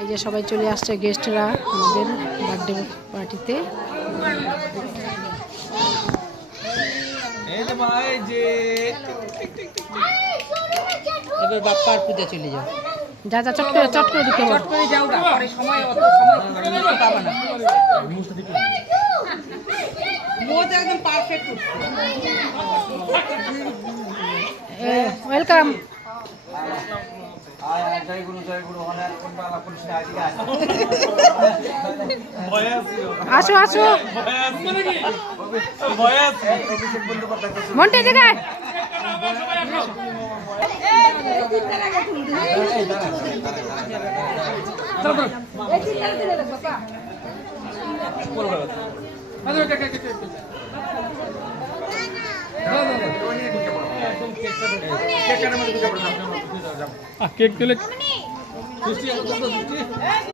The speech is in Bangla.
এই যে সবাই চলে আসছে গেস্টরা আমাদের বার্থডে পার্টিতে। এবার বাপ্পার পূজা চলে যাও। যা যা চট করে ঢুকে চট করে যাও গা, পরে সময় পাবা না। মোদ একদম পারফেক্ট উঠছে। ওয়েলকাম। আসো আসো মন্টে জায়গায় কেক